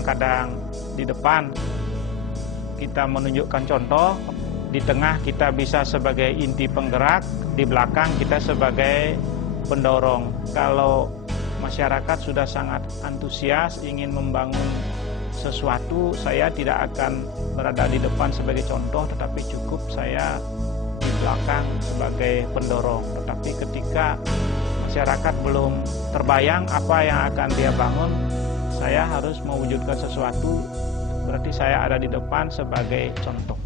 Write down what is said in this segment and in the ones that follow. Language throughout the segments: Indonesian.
kadang-kadang di depan kita menunjukkan contoh, di tengah kita bisa sebagai inti penggerak, di belakang kita sebagai pendorong. Kalau masyarakat sudah sangat antusias ingin membangun sesuatu, saya tidak akan berada di depan sebagai contoh, tetapi cukup saya di belakang sebagai pendorong. Tetapi ketika masyarakat belum terbayang apa yang akan dia bangun, saya harus mewujudkan sesuatu, berarti saya ada di depan sebagai contoh.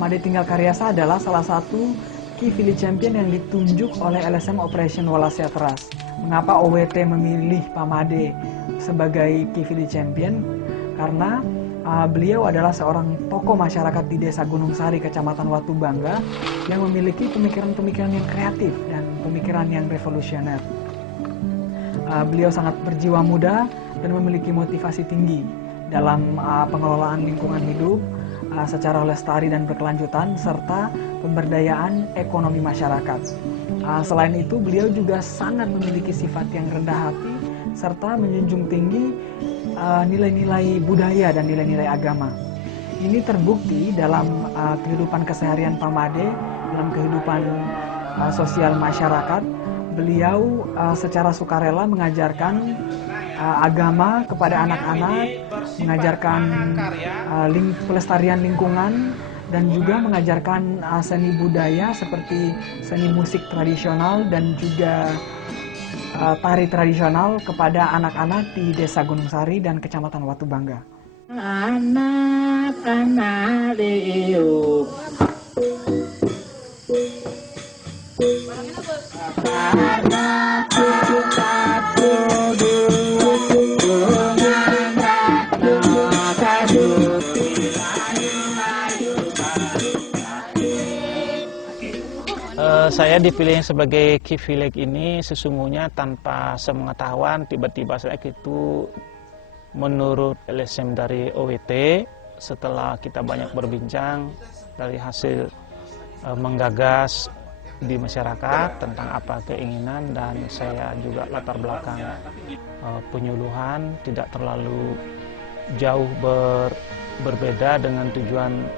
Pamade Tinggal Karyasa adalah salah satu Key Village Champion yang ditunjuk oleh LSM Operation Wallacea Teras. Mengapa OWT memilih Pamade sebagai Key Village Champion? Karena beliau adalah seorang tokoh masyarakat di Desa Gunung Sari, Kecamatan Watu Bangga, yang memiliki pemikiran-pemikiran yang kreatif dan pemikiran yang revolusioner. Beliau sangat berjiwa muda dan memiliki motivasi tinggi dalam pengelolaan lingkungan hidup secara lestari dan berkelanjutan, serta pemberdayaan ekonomi masyarakat. Selain itu, beliau juga sangat memiliki sifat yang rendah hati, serta menjunjung tinggi nilai-nilai budaya dan nilai-nilai agama. Ini terbukti dalam kehidupan keseharian Pamade, dalam kehidupan sosial masyarakat. Beliau secara sukarela mengajarkan agama kepada anak-anak, mengajarkan pelestarian lingkungan, dan juga mengajarkan seni budaya seperti seni musik tradisional dan juga tari tradisional kepada anak-anak di Desa Gunung Sari dan Kecamatan Watu Bangga. Anak-anak Leo. Saya dipilih sebagai Key Village ini sesungguhnya tanpa sepengetahuan, tiba-tiba saya itu menurut LSM dari OWT. Setelah kita banyak berbincang dari hasil menggagas di masyarakat tentang apa keinginan, dan saya juga latar belakang penyuluhan tidak terlalu jauh berbeda dengan tujuan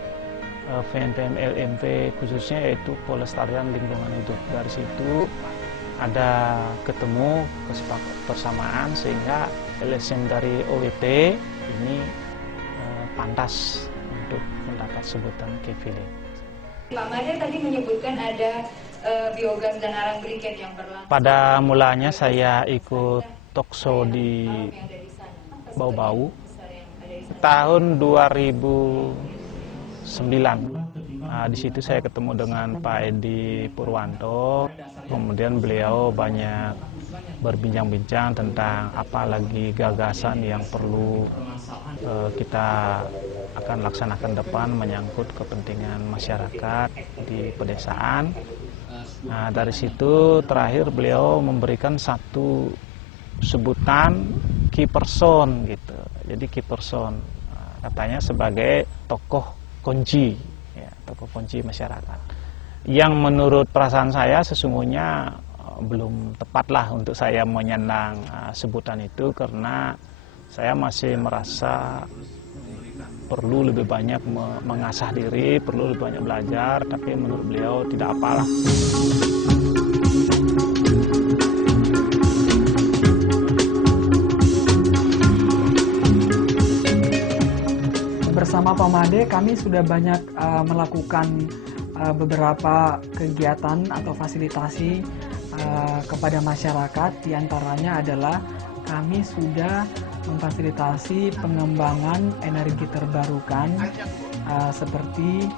VNPM LMP khususnya, yaitu pelestarian lingkungan hidup. Dari situ ada ketemu persamaan sehingga LSM dari OWT ini pantas untuk mendapat sebutan Key Village. Pak Made tadi menyebutkan ada biogas dan arang briket yang berlangsung. Pada mulanya saya ikut talkshow di Bau-Bau tahun 2009. Di situ saya ketemu dengan Pak Edi Purwanto, kemudian beliau banyak berbincang-bincang tentang apa lagi gagasan yang perlu kita akan laksanakan depan menyangkut kepentingan masyarakat di pedesaan. Nah, dari situ terakhir beliau memberikan satu sebutan key person gitu. Jadi key person katanya sebagai tokoh kunci, ya, tokoh kunci masyarakat. Yang menurut perasaan saya sesungguhnya belum tepatlah untuk saya menyandang sebutan itu, karena saya masih merasa perlu lebih banyak mengasah diri, perlu lebih banyak belajar, tapi menurut beliau tidak apalah. Bersama Pamade kami sudah banyak melakukan beberapa kegiatan atau fasilitasi kepada masyarakat, diantaranya adalah kami sudah memfasilitasi pengembangan energi terbarukan seperti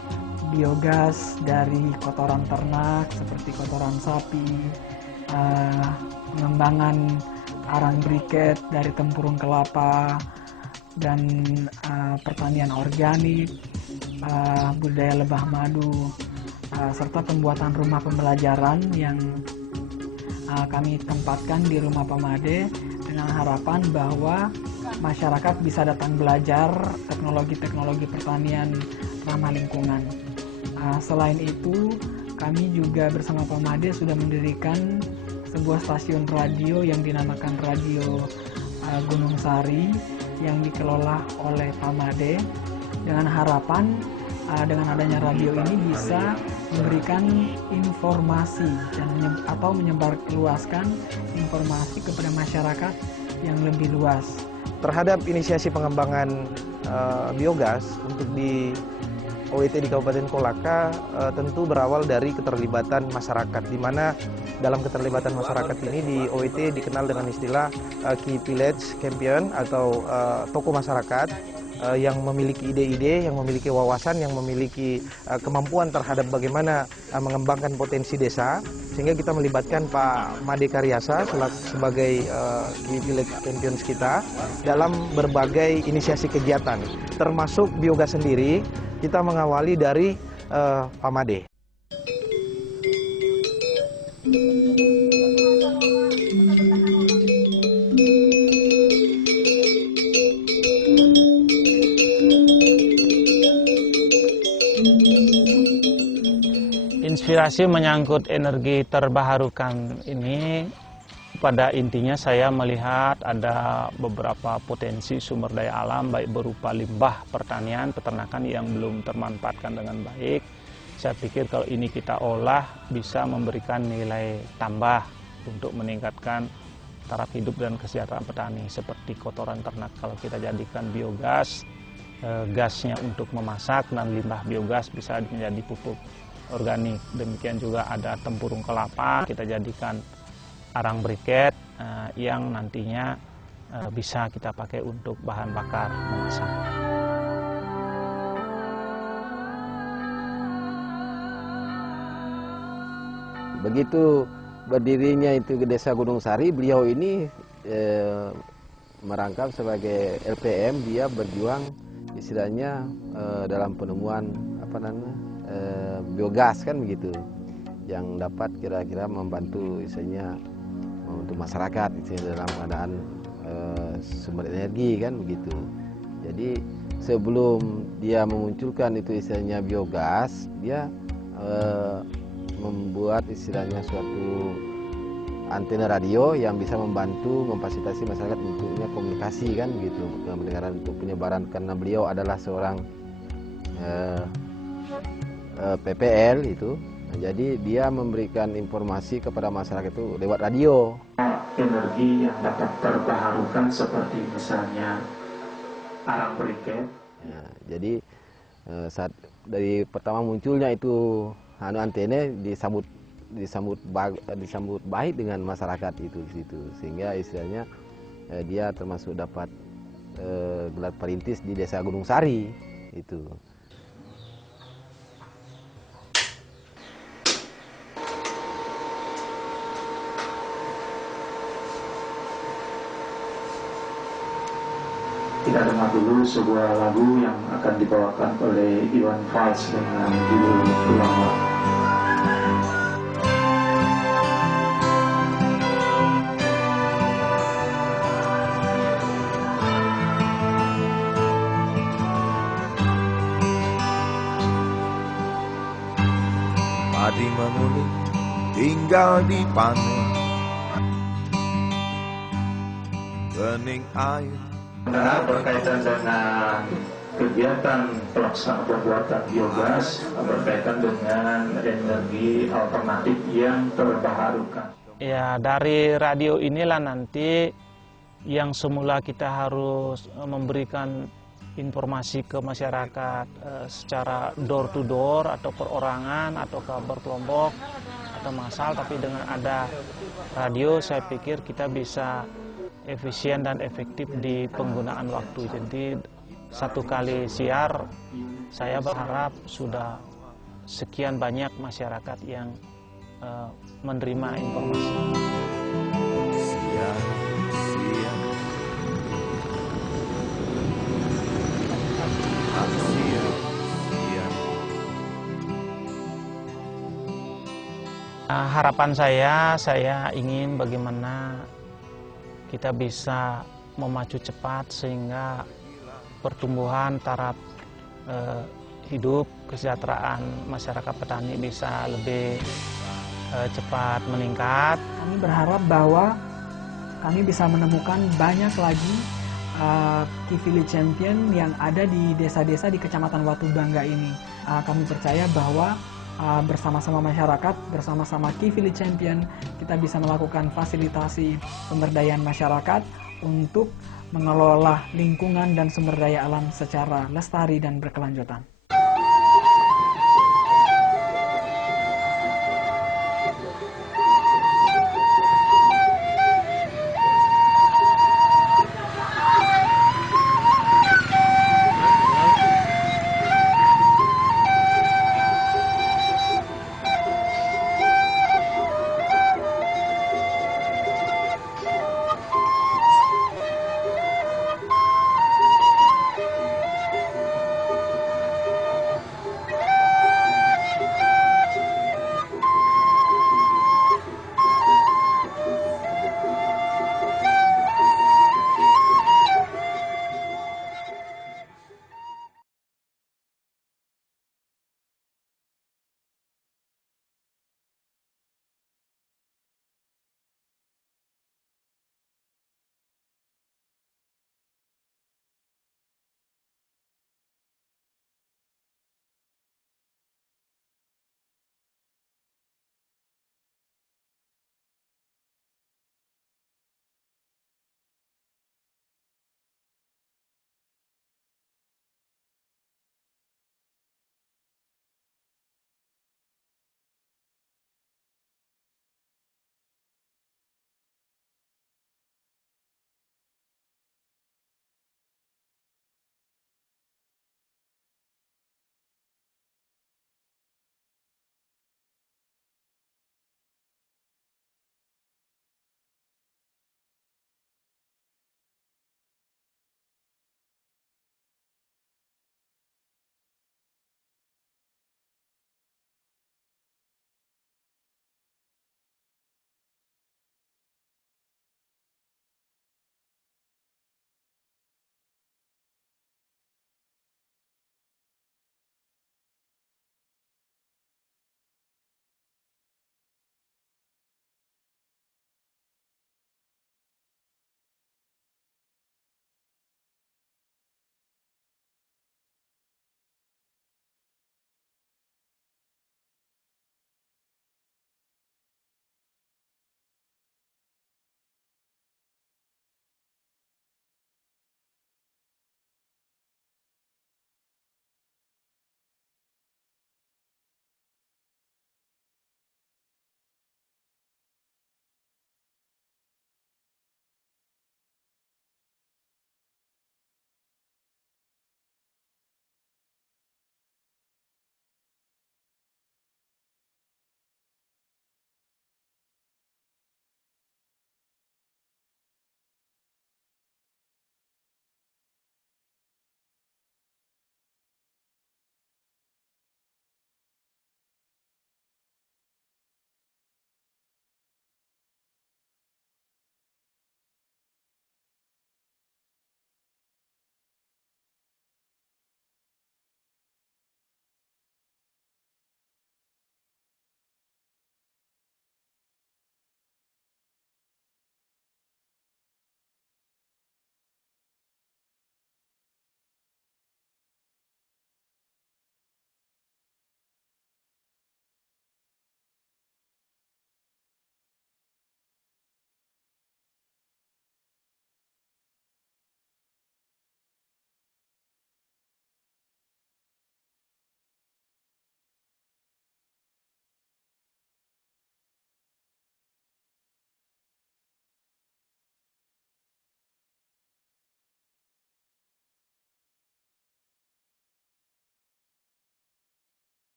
biogas dari kotoran ternak seperti kotoran sapi, pengembangan arang briket dari tempurung kelapa, dan pertanian organik, budidaya lebah madu, serta pembuatan rumah pembelajaran yang kami tempatkan di Rumah Pamade dengan harapan bahwa masyarakat bisa datang belajar teknologi-teknologi pertanian ramah lingkungan. Selain itu, kami juga bersama Pamade sudah mendirikan sebuah stasiun radio yang dinamakan Radio Gunung Sari yang dikelola oleh Pamade dengan harapan dengan adanya radio ini bisa memberikan informasi atau menyebarluaskan informasi kepada masyarakat yang lebih luas. Terhadap inisiasi pengembangan biogas untuk di OET di Kabupaten Kolaka tentu berawal dari keterlibatan masyarakat, di mana dalam keterlibatan masyarakat ini di OET dikenal dengan istilah Key Village Champion atau tokoh masyarakat yang memiliki ide-ide, yang memiliki wawasan, yang memiliki kemampuan terhadap bagaimana mengembangkan potensi desa, sehingga kita melibatkan Pak Made Karyasa sebagai Key Village Champions kita dalam berbagai inisiasi kegiatan, termasuk biogas sendiri. Kita mengawali dari Pak Made. Inspirasi menyangkut energi terbarukan ini, pada intinya saya melihat ada beberapa potensi sumber daya alam baik berupa limbah pertanian, peternakan yang belum termanfaatkan dengan baik. Saya pikir kalau ini kita olah bisa memberikan nilai tambah untuk meningkatkan taraf hidup dan kesejahteraan petani, seperti kotoran ternak kalau kita jadikan biogas, gasnya untuk memasak, dan limbah biogas bisa menjadi pupuk organik. Demikian juga ada tempurung kelapa, kita jadikan arang briket yang nantinya bisa kita pakai untuk bahan bakar memasak. Begitu berdirinya itu ke Desa Gunung Sari, beliau ini merangkap sebagai LPM, dia berjuang istilahnya dalam penemuan biogas kan begitu, yang dapat kira-kira membantu istilahnya untuk masyarakat dalam keadaan sumber energi kan begitu. Jadi sebelum dia memunculkan itu istilahnya biogas, dia membuat istilahnya suatu antena radio yang bisa membantu memfasilitasi masyarakat untuknya komunikasi kan begitu, mendengarkan untuk penyebaran, karena beliau adalah seorang PPL itu. Jadi dia memberikan informasi kepada masyarakat itu lewat radio. Energi yang dapat terbarukan seperti misalnya arang briket. Ya, jadi saat dari pertama munculnya itu antena disambut baik dengan masyarakat itu di situ, sehingga istilahnya dia termasuk dapat gelar perintis di Desa Gunung Sari itu. Kita dengar dulu sebuah lagu yang akan dibawakan oleh Iwan Fals dengan judul Ulama. Padi memulih tinggal dipanen, bening air. Nah, berkaitan dengan kegiatan pelaksanaan pembuatan biogas berkaitan dengan energi alternatif yang terbarukan. Ya, dari radio inilah nanti yang semula kita harus memberikan informasi ke masyarakat secara door to door atau perorangan atau berkelompok atau massal, tapi dengan ada radio saya pikir kita bisa efisien dan efektif di penggunaan waktu. Jadi satu kali siar saya berharap sudah sekian banyak masyarakat yang menerima informasi. Harapan saya ingin bagaimana kita bisa memacu cepat sehingga pertumbuhan taraf hidup kesejahteraan masyarakat petani bisa lebih cepat meningkat. Kami berharap bahwa kami bisa menemukan banyak lagi Key Village Champion yang ada di desa-desa di Kecamatan Watu Bangga ini. Kami percaya bahwa bersama-sama masyarakat, bersama-sama Key Village Champion, kita bisa melakukan fasilitasi pemberdayaan masyarakat untuk mengelola lingkungan dan sumber daya alam secara lestari dan berkelanjutan.